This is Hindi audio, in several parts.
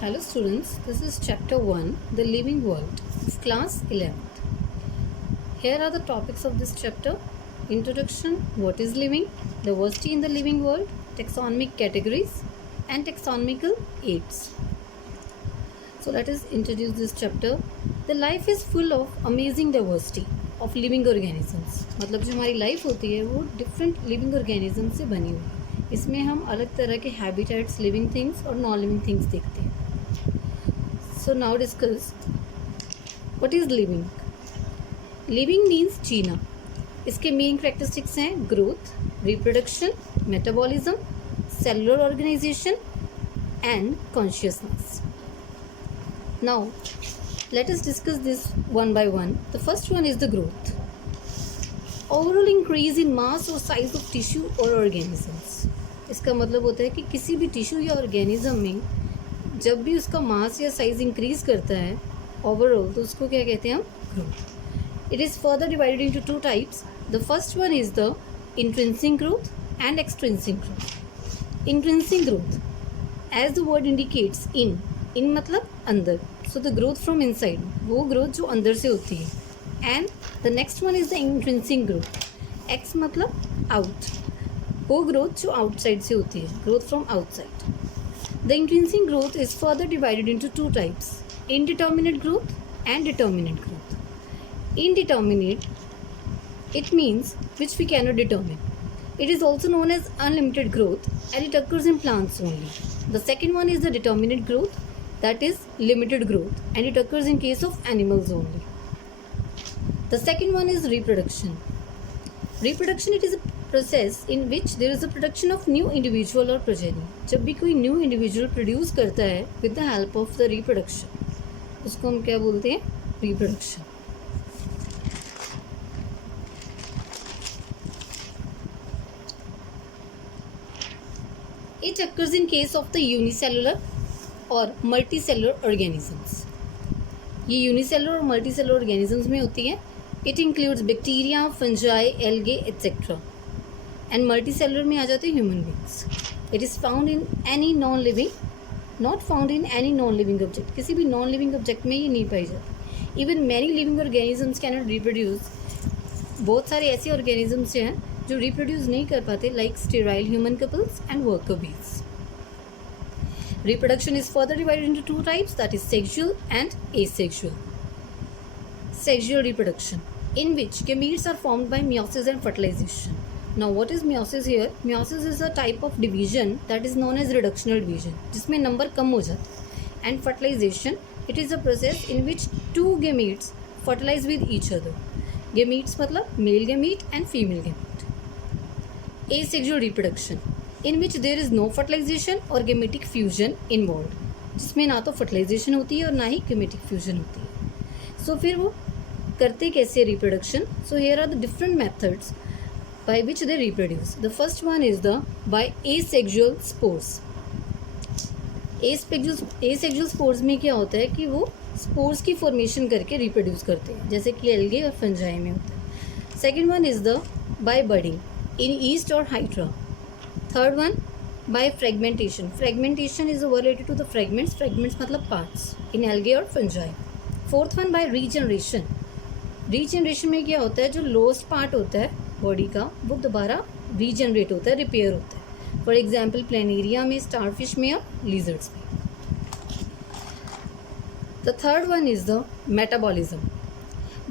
Hello students, this is chapter 1, The Living World, of class 11th. Here are the topics of this chapter: Introduction, what is living, diversity in the living world, taxonomic categories, and taxonomical aids. So let us introduce this chapter. The life is full of amazing diversity of living organisms. मतलब जो हमारी लाइफ होती है वो डिफरेंट लिविंग ऑर्गेनिज्म से बनी हुई है. इसमें हम अलग तरह के हैबिटेट्स, लिविंग थिंग्स और नॉन लिविंग थिंग्स देखते हैं. So now discuss what is living. Living means जीना. इसके मेन कैरेक्टरिस्टिक्स हैं growth, reproduction, metabolism, cellular organisation and consciousness. Now let us discuss this one by one. The first one is the growth. Overall increase in mass or size of tissue or organisms. इसका मतलब होता है कि किसी भी टिश्यू या ऑर्गेनिज्म में जब भी उसका मास या साइज इंक्रीज करता है ओवरऑल, तो उसको क्या कहते हैं हम? Growth. It is further divided into two types. The first one is the intrinsic growth and extrinsic growth. Intrinsic growth, as the word indicates, in मतलब अंदर. So the growth from inside, वो ग्रोथ जो अंदर से होती है. And the next one is the intrinsic growth. Ex मतलब आउट, वो ग्रोथ जो आउटसाइड से होती है, growth from outside. The intrinsic growth is further divided into two types: indeterminate growth and determinate growth. Indeterminate, it means which we cannot determine. It is also known as unlimited growth and it occurs in plants only. The second one is the determinate growth, that is limited growth, and it occurs in case of animals only. The second one is reproduction. Reproduction, it is a process in which there is a production of new individual or progeny. जब भी कोई न्यू इंडिविजुअल प्रोड्यूस करता है with the help of the reproduction, उसको हम क्या बोलते हैं? Reproduction. It occurs in case of the unicellular और multicellular organisms. ये यूनिसेलुलर और मल्टीसेलुलर ऑर्गेनिजम्स में होती है. It includes bacteria, fungi, algae etcetera. And multicellular में आ जाते हैं human beings. It is found in any non living, not found in any non living object. किसी भी नॉन लिविंग ऑब्जेक्ट में ये नहीं पाई जाती. Even many living organisms can not reproduce. बहुत सारे ऐसे ऑर्गेनिजम्स हैं जो रिप्रोड्यूस नहीं कर पाते, like sterile human couples and worker बीज. Reproduction is further divided into two types, that is sexual and asexual. Sexual reproduction, in which gametes are formed by meiosis and fertilization. Now what is meiosis here? Meiosis is a type of division that is known as reductional division, जिसमें नंबर कम हो जाता है. And fertilization, it is a process in which two gametes fertilize with each other. Gametes मतलब male gamete and female gamete. Asexual reproduction, in which there is no fertilization or gametic fusion involved, जिसमें ना तो फर्टिलाइजेशन होती है और ना ही gametic fusion होती है. सो फिर वो करते कैसे reproduction? So here are the different methods by which they reproduce. The first one is the by asexual spores. Asexual spores में क्या होता है कि वो स्पोर्स की फॉर्मेशन करके रिप्रोड्यूस करते हैं, जैसे कि एल्गे और फंजाई में होता है. Second one is the by budding in yeast और hydra. Third one by fragmentation. Fragmentation is related to the fragments. Fragments मतलब पार्ट्स इन एल्गे और fungi. Fourth one by regeneration. Regeneration में क्या होता है, जो लोस्ट पार्ट होता है बॉडी का वो दोबारा रीजनरेट होता है, रिपेयर होता है. फॉर एग्जाम्पल प्लेनेरिया में, स्टारफिश में और लिजर्ड्स में. The third one is the metabolism.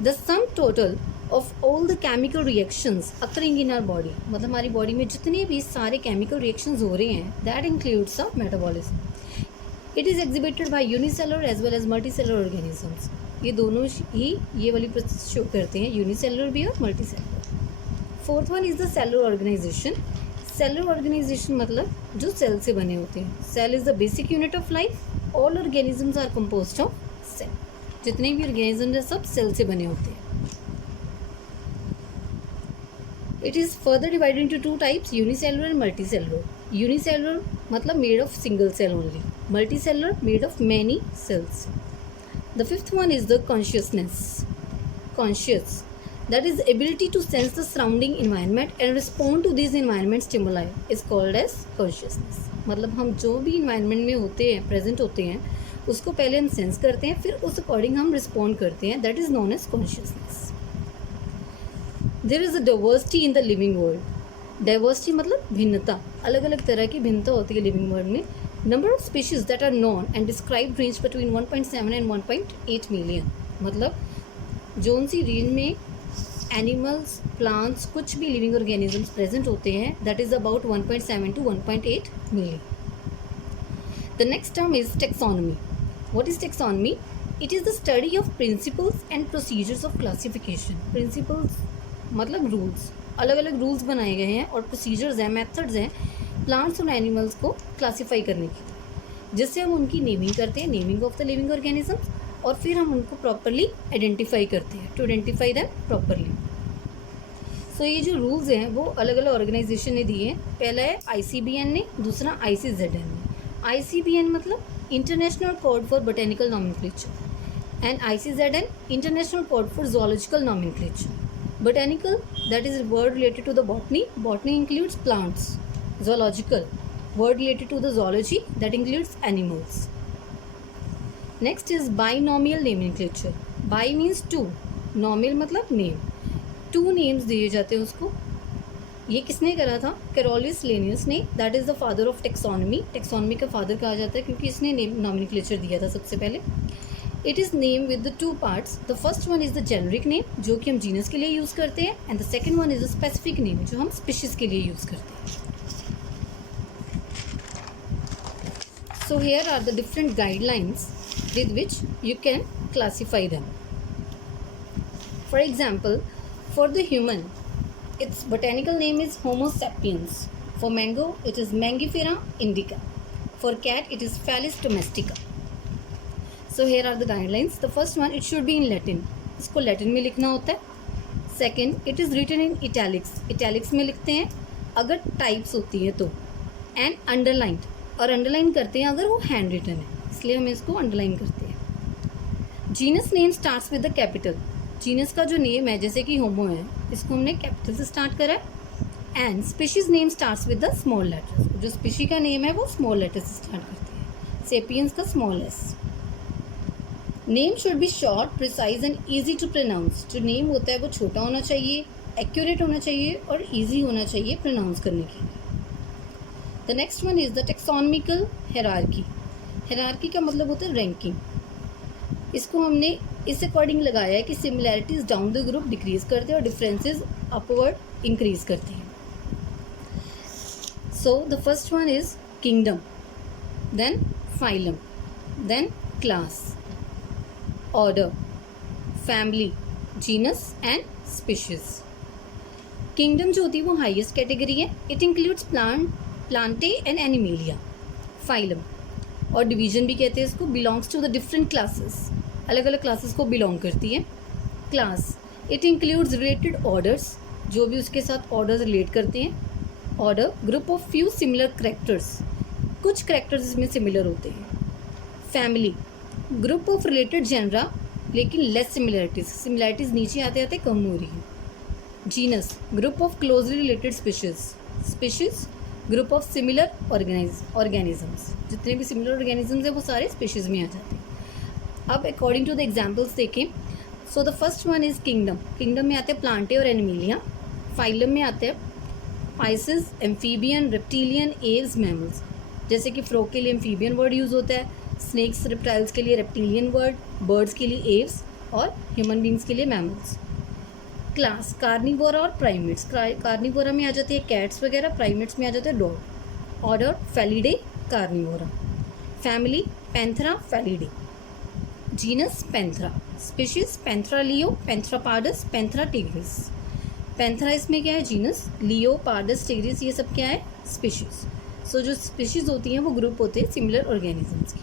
The sum total of all the chemical reactions occurring in our body, मतलब हमारी बॉडी में जितने भी सारे केमिकल रिएक्शंस हो रहे हैं, that includes a metabolism. It is exhibited by unicellular as well as multicellular organisms. ये दोनों ही ये वाली प्रोसेस शो करते हैं, यूनिसेलुलर भी और multicellular. Fourth one is the cellular organisation. Cellular organisation मतलब जो सेल से बने होते हैं. Cell is the basic unit of life. All organisms are composed of cell. जितने भी ऑर्गेनिज्म हैं सब सेल से बने होते हैं. It is further divided into two types, unicellular and multicellular. Unicellular मतलब made of single cell only. Multicellular made of many cells. The fifth one is the consciousness. Conscious, that is ability to sense the surrounding environment and respond to these environment stimuli, is called as consciousness. मतलब हम जो भी इन्वायरमेंट में होते हैं, प्रेजेंट होते हैं, उसको पहले हम सेंस करते हैं, फिर उस अकॉर्डिंग हम रिस्पॉन्ड करते हैं. That is known as consciousness. There is a diversity in the living world. Diversity मतलब भिन्नता, अलग अलग तरह की भिन्नता होती है लिविंग वर्ल्ड में. Number of species that are known and describe range between 1.7 and 1.8 million. मतलब जोन सी रेंज में एनिमल्स, प्लांट्स, कुछ भी लिविंग ऑर्गेनिजम्स प्रेजेंट होते हैं, that is about 1.7 to 1.8 million. The next term is taxonomy. What is taxonomy? It is the study of principles and procedures of classification. Principles मतलब रूल्स, अलग अलग रूल्स बनाए गए हैं और प्रोसीजर्स हैं, मेथड्स हैं प्लांट्स और एनिमल्स को क्लासीफाई करने की, जिससे हम उनकी नेमिंग करते हैं, naming of the living organisms, और फिर हम उनको प्रॉपरली आइडेंटिफाई करते हैं, टू आइडेंटिफाई दैम प्रॉपरली. सो ये जो रूल्स हैं वो अलग अलग ऑर्गेनाइजेशन ने दिए हैं. पहला है ICBN ने, दूसरा ICZN ने. ICBN मतलब international code for botanical nomenclature and ICZN international code for zoological nomenclature. Botanical, that is word related to the botany. Botany includes plants. Zoological, word related to the zoology, that includes animals. Next is binomial nomenclature. Bi means two, nomial मतलब name. Two names दिए जाते हैं उसको. ये किसने करा था? कैरोलिस लिनियस ने. That is the father of taxonomy. Taxonomy का फादर कहा जाता है क्योंकि इसने नॉमेनक्लेचर दिया था सबसे पहले. It is name with the two parts. The first one is the generic name, जो कि हम जीनस के लिए यूज़ करते हैं, and the second one is the specific name, जो हम स्पीशीज़ के लिए यूज़ करते हैं. So here are the different guidelines with which you can classify them. For example, for the human, its botanical name is Homo sapiens. For mango, it is Mangifera indica. For cat, it is Felis domestica. So here are the guidelines. The first one, it should be in Latin. इसको Latin में लिखना होता है. Second, it is written in italics. Italics में लिखते हैं अगर types होती है तो. And underlined. और underline करते हैं अगर वो hand written है, इसलिए हम इसको underline करते हैं. Genus name starts with the capital. Genus का जो नेम है, जैसे कि होमो है, इसको हमने कैपिटल से स्टार्ट करा है. And species name starts with the small letters. जो स्पीशी का नेम है वो स्मॉल लेटर से स्टार्ट करते हैं. सेपियंस का small S. Name should be short, precise and easy to pronounce. जो नेम होता है वो छोटा होना चाहिए, एक्यूरेट होना चाहिए और ईजी होना चाहिए प्रोनाउंस करने के लिए. The next one is the taxonomical hierarchy. Hierarchy का मतलब होता है रैंकिंग. इसको हमने इस अकॉर्डिंग लगाया है कि similarities down the group decreases करते हैं और डिफरेंसेस अपवर्ड इंक्रीज़ करते हैं. So the first one is kingdom, then phylum, then class, order, family, genus and species. Kingdom जो होती है वो हाईएस्ट कैटेगरी है. It includes plantae and animalia. Phylum, और डिवीजन भी कहते हैं इसको, belongs to the different classes, अलग अलग क्लासेस को बिलोंग करती है. Class, it includes related orders, जो भी उसके साथ ऑर्डर्स रिलेट करते हैं. Order, group of few similar characters, कुछ करेक्टर्स इसमें सिमिलर होते हैं. Family, group of related genera लेकिन लेस सिमिलैरिटीज़, सिमिलैरिटीज़ नीचे आते आते कम हो रही है. Genus, group of closely related species. Species, group of similar organisms. जितने भी सिमिलर ऑर्गेनिजम्स हैं वो सारे स्पीशीज़ में आ जाते हैं. अब अकॉर्डिंग टू द एग्जाम्पल्स देखें. सो the first one is kingdom. Kingdom में आते हैं प्लांटे और एनिमेलिया. फाइलम में आते हैं Pisces, amphibian, reptilian, Aves, mammals. जैसे कि फ्रॉग के लिए एम्फीबियन वर्ड यूज़ होता है, स्नेक्स रेप्टाइल्स के लिए रेप्टिलियन वर्ड, बर्ड्स के लिए एव्स और ह्यूमन बींग्स के लिए मैमल्स. क्लास, कार्निवोरा और प्राइमेट्स. कार्निवोरा में आ जाते हैं कैट्स वगैरह, प्राइमेट्स में आ जाते हैं dog. Order, Felidae, Carnivora. Family, Panthera, Felidae. Genus, Panthera. Species, Panthera लियो, Panthera pardus, Panthera tigris. Panthera इसमें क्या है? जीनस. लियो, पार्डस, टिग्रिस ये सब क्या है? स्पीशीज. सो जो स्पीशीज होती हैं वो ग्रुप होते हैं सिमिलर ऑर्गेनिजम्स की.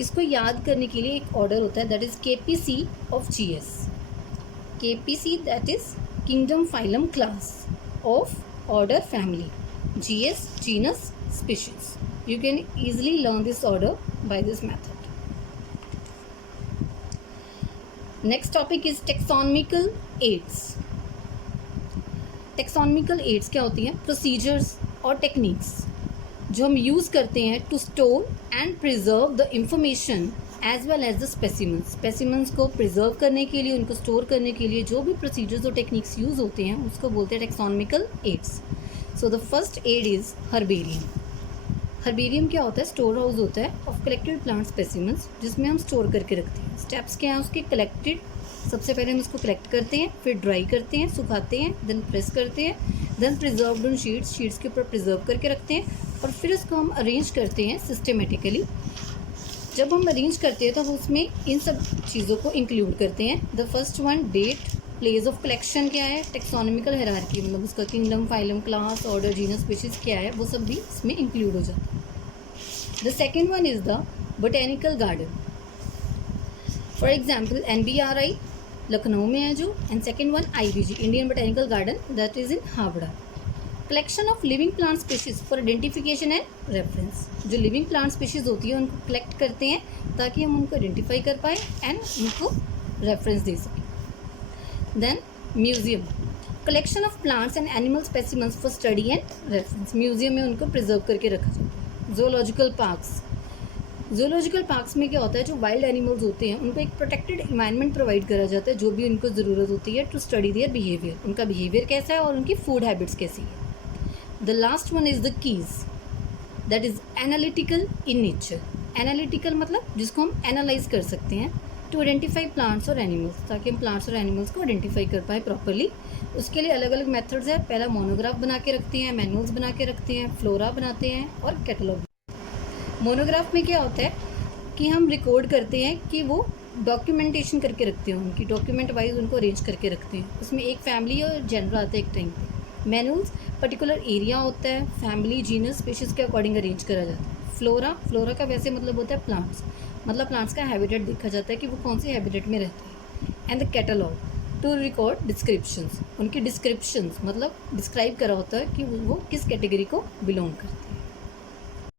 इसको याद करने के लिए एक ऑर्डर होता है, that is KPC of GS. KPC that is kingdom, phylum, class, of order, family, GS, genus, species. You can easily learn this order by this method. Next topic is taxonomical aids. Taxonomical aids क्या होती हैं? Procedures और techniques जो हम यूज़ करते हैं to store and preserve the information as well as the specimens को प्रिजर्व करने के लिए, उनको स्टोर करने के लिए जो भी प्रोसीजर्स और टेक्निक्स यूज़ होते हैं उसको बोलते हैं taxonomical aids. So the first aid is herbarium. Herbarium क्या होता है? स्टोर हाउस होता है ऑफ कलेक्टेड प्लांट स्पेसिमेंस, जिसमें हम स्टोर करके रखते हैं. स्टेप्स क्या हैं उसके? कलेक्टेड, सबसे पहले हम इसको कलेक्ट करते हैं, फिर ड्राई करते हैं, सुखाते हैं, देन प्रेस करते हैं, देन प्रिजर्व्ड ऑन शीट्स के ऊपर प्रिजर्व करके रखते हैं, और फिर इसको हम अरेंज करते हैं सिस्टमेटिकली. जब हम अरेंज करते हैं तो हम उसमें इन सब चीज़ों को इंक्लूड करते हैं. The first one, date, place of collection क्या है, टेक्सोनॉमिकल हायरार्की मतलब उसका kingdom, phylum, class, order, genus, species क्या है, वो सब भी इसमें इंक्लूड हो जाता है. The second one is the botanical garden. For example NBRI Lucknow में है जो, and second one IBG Indian botanical garden, that is in Howrah. Collection of living plant species for identification and reference. जो लिविंग प्लांट स्पीशीज होती है उनको कलेक्ट करते हैं ताकि हम उनको आइडेंटिफाई कर पाए एंड उनको रेफरेंस दे सकें. Then museum, collection of plants and animal specimens for study and reference. Museum में उनको प्रिजर्व करके रखा जाता है. जोलॉजिकल पार्क्स, जूलॉजिकल पार्क्स में क्या होता है? जो वाइल्ड एनिमल्स होते हैं उनको एक प्रोटेक्टेड इन्वायरमेंट प्रोवाइड करा जाता है, जो भी उनको ज़रूरत होती है टू स्टडी देयर बिहेवियर, उनका बिहेवियर कैसा है और उनकी फूड हैबिट्स कैसी है. The last one is the keys, that is analytical in nature. Analytical मतलब जिसको हम एनालाइज कर सकते हैं टू आइडेंटिफाई प्लांट्स और एनिमल्स, ताकि हम प्लांट्स और एनिमल्स को आइडेंटिफाई कर पाए प्रॉपरली. उसके लिए अलग अलग मेथड्स है. पहला मोनोग्राफ बना के रखते हैं, मैनुअल्स बना के रखते हैं, फ्लोरा बनाते हैं और कैटलॉग. मोनोग्राफ में क्या होता है कि हम रिकॉर्ड करते हैं कि वो डॉक्यूमेंटेशन करके रखते हैं, उनकी डॉक्यूमेंट वाइज उनको अरेंज करके रखते हैं. उसमें एक फैमिली और जेंडर आता है एक टाइम पे. मैनुअल्स पर्टिकुलर एरिया होता है, फैमिली, जीनस, स्पीशीज़ के अकॉर्डिंग अरेंज करा जाता है. फ्लोरा का वैसे मतलब होता है प्लांट्स, मतलब प्लांट्स का हैबिटेट देखा जाता है कि वो कौन से हैबिटेट में रहते हैं. And the catalogue to record descriptions, उनकी डिस्क्रिप्शंस मतलब डिस्क्राइब करा होता है कि वो किस कैटेगरी को बिलोंग करते हैं.